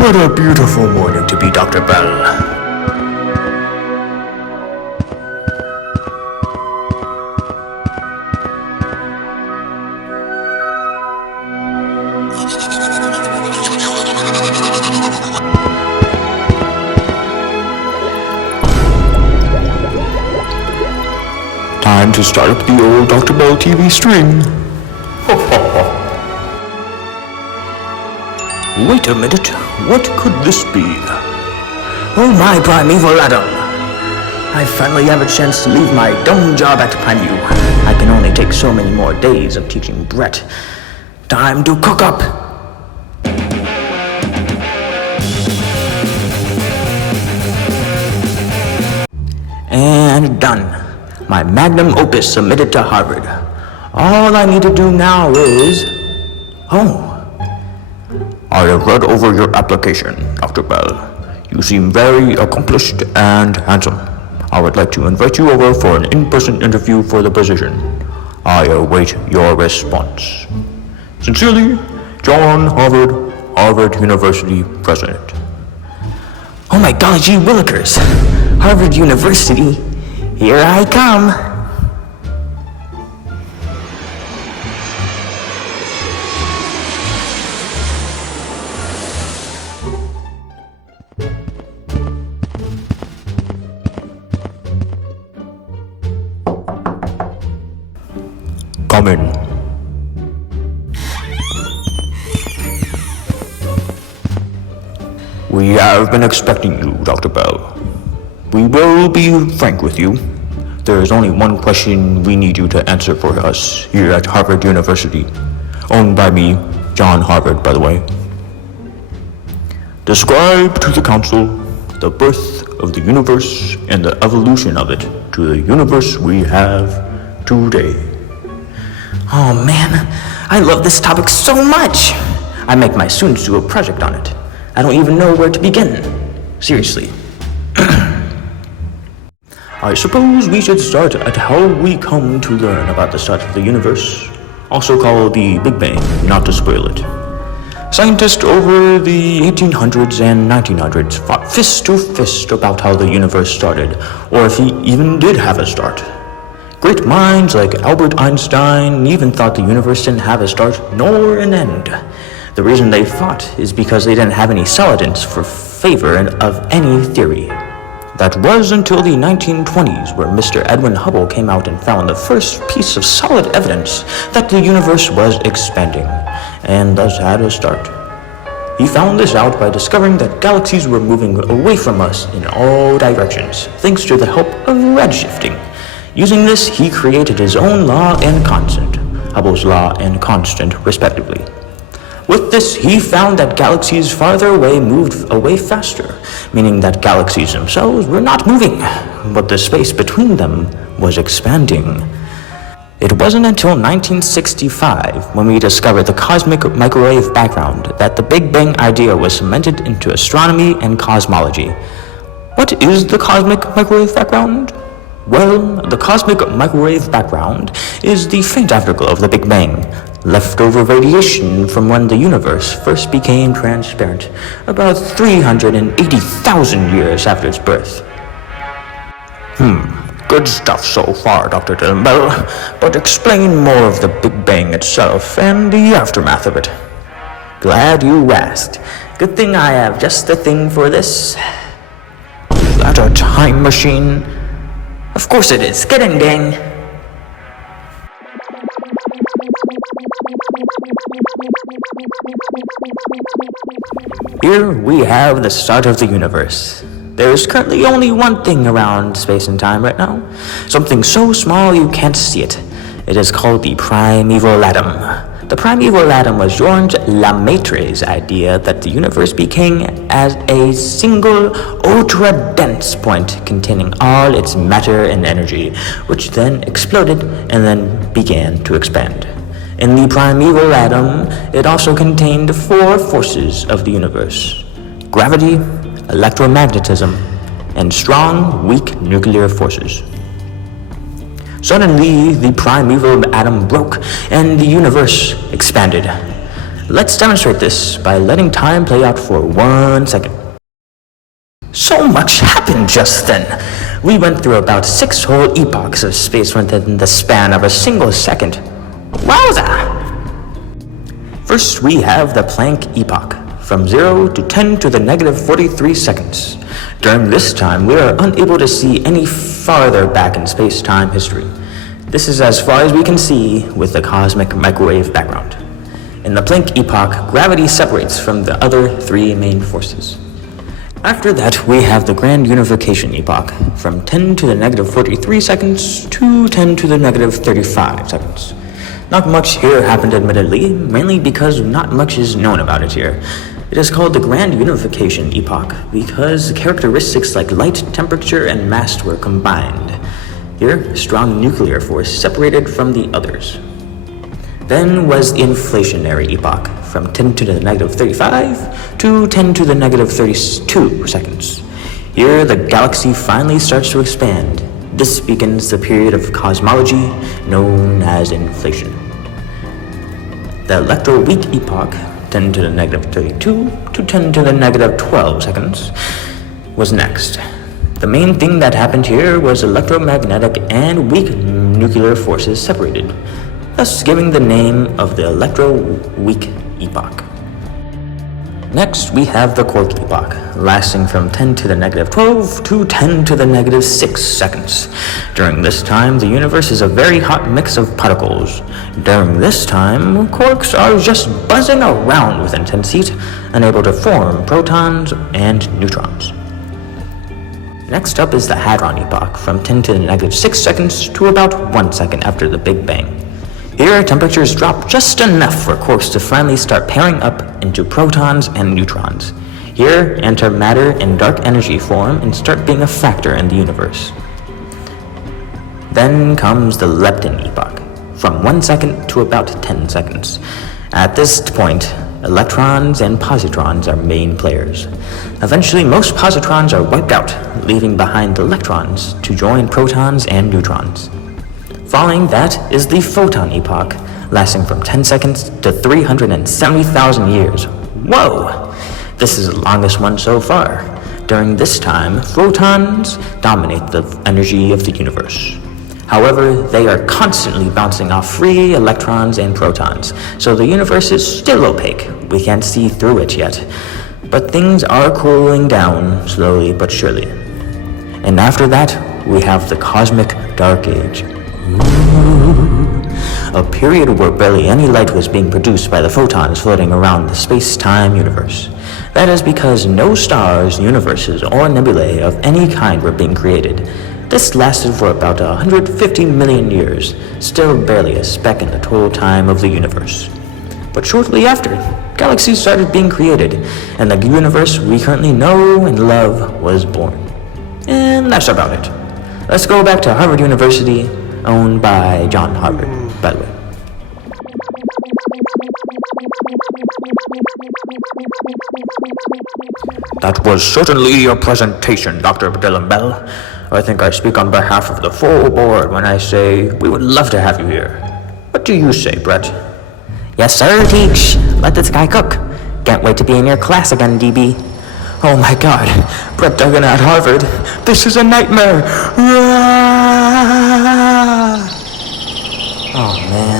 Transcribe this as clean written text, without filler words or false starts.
What a beautiful morning to be Dr. Bell. Time to start up the old Dr. Bell TV string. Wait a minute, what could this be? Oh my primeval Adam! I finally have a chance to leave my dumb job at Primeview. I can only take so many more days of teaching Brett. Time to cook up! And done. My magnum opus submitted to Harvard. All I need to do now is... I have read over your application, Dr. Bell. You seem very accomplished and handsome. I would like to invite you over for an in-person interview for the position. I await your response. Sincerely, John Harvard, Harvard University President. Oh my golly gee willikers! Harvard University, here I come! Come in. We have been expecting you, Dr. Bell. We will be frank with you. There is only one question we need you to answer for us here at Harvard University. Owned by me, John Harvard, by the way. Describe to the council the birth of the universe and the evolution of it to the universe we have today. Oh man, I love this topic so much! I make my students do a project on it. I don't even know where to begin. Seriously. I suppose we should start at how we come to learn about the start of the universe, also called the Big Bang, not to spoil it. Scientists over the 1800s and 1900s fought fist to fist about how the universe started, or if he even did have a start. Great minds like Albert Einstein even thought the universe didn't have a start nor an end. The reason they fought is because they didn't have any solidance for favor of any theory. That was until the 1920s, where Mr. Edwin Hubble came out and found the first piece of solid evidence that the universe was expanding, and thus had a start. He found this out by discovering that galaxies were moving away from us in all directions, thanks to the help of redshifting. Using this, he created his own law and constant, Hubble's law and constant, respectively. With this, he found that galaxies farther away moved away faster, meaning that galaxies themselves were not moving, but the space between them was expanding. It wasn't until 1965, when we discovered the cosmic microwave background, that the Big Bang idea was cemented into astronomy and cosmology. What is the cosmic microwave background? Well, the cosmic microwave background is the faint afterglow of the Big Bang, leftover radiation from when the universe first became transparent, about 380,000 years after its birth. Good stuff so far, Dr. Bell, but explain more of the Big Bang itself and the aftermath of it. Glad you asked. Good thing I have just the thing for this. Is that a time machine? Of course it is. Get in, gang. Here we have the start of the universe. There is currently only one thing around space and time right now. Something so small you can't see it. It is called the primeval atom. The primeval atom was Georges Lemaitre's idea that the universe became as a single ultra-dense point containing all its matter and energy, which then exploded and then began to expand. In the primeval atom, it also contained 4 forces of the universe: gravity, electromagnetism, and strong, weak nuclear forces. Suddenly, the primeval atom broke and the universe expanded. Let's demonstrate this by letting time play out for 1 second. So much happened just then. We went through about 6 whole epochs of space within the span of a single second. Wowza! First, we have the Planck epoch, from 0 to 10 to the negative 43 seconds. During this time, we are unable to see any farther back in space-time history. This is as far as we can see with the cosmic microwave background. In the Planck epoch, gravity separates from the other 3 main forces. After that, we have the Grand Unification epoch, from 10 to the negative 43 seconds to 10 to the negative 35 seconds. Not much here happened admittedly, mainly because not much is known about it here. It is called the Grand Unification epoch because characteristics like light, temperature, and mass were combined. Here, strong nuclear force separated from the others. Then was the inflationary epoch, from 10 to the negative 35 to 10 to the negative 32 seconds. Here, the galaxy finally starts to expand. This begins the period of cosmology known as inflation. The electroweak epoch, 10 to the negative 32 to 10 to the negative 12 seconds, was next. The main thing that happened here was electromagnetic and weak nuclear forces separated, thus giving the name of the electroweak epoch. Next, we have the quark epoch, lasting from 10 to the negative 12 to 10 to the negative 6 seconds. During this time, the universe is a very hot mix of particles. During this time, quarks are just buzzing around with intense heat, unable to form protons and neutrons. Next up is the hadron epoch, from 10 to the negative 6 seconds to about 1 second after the Big Bang. Here, temperatures drop just enough for quarks to finally start pairing up into protons and neutrons. Here, antimatter and dark energy form and start being a factor in the universe. Then comes the lepton epoch, from 1 second to about 10 seconds. At this point, electrons and positrons are main players. Eventually, most positrons are wiped out, leaving behind electrons to join protons and neutrons. Following that is the photon epoch, lasting from 10 seconds to 370,000 years. Whoa! This is the longest one so far. During this time, photons dominate the energy of the universe. However, they are constantly bouncing off free electrons and protons, so the universe is still opaque. We can't see through it yet. But things are cooling down slowly but surely. And after that, we have the cosmic dark age. A period where barely any light was being produced by the photons floating around the space-time universe. That is because no stars, universes, or nebulae of any kind were being created. This lasted for about 150 million years, still barely a speck in the total time of the universe. But shortly after, galaxies started being created, and the universe we currently know and love was born. And that's about it. Let's go back to Harvard University, owned by John Harvard, by the way. That was certainly a presentation, Dr. Bell. I think I speak on behalf of the full board when I say we would love to have you here. What do you say, Brett? Yes, sir, teach. Let this guy cook. Can't wait to be in your class again, DB. Oh my god, Brett Duggan at Harvard. This is a nightmare. Oh, man.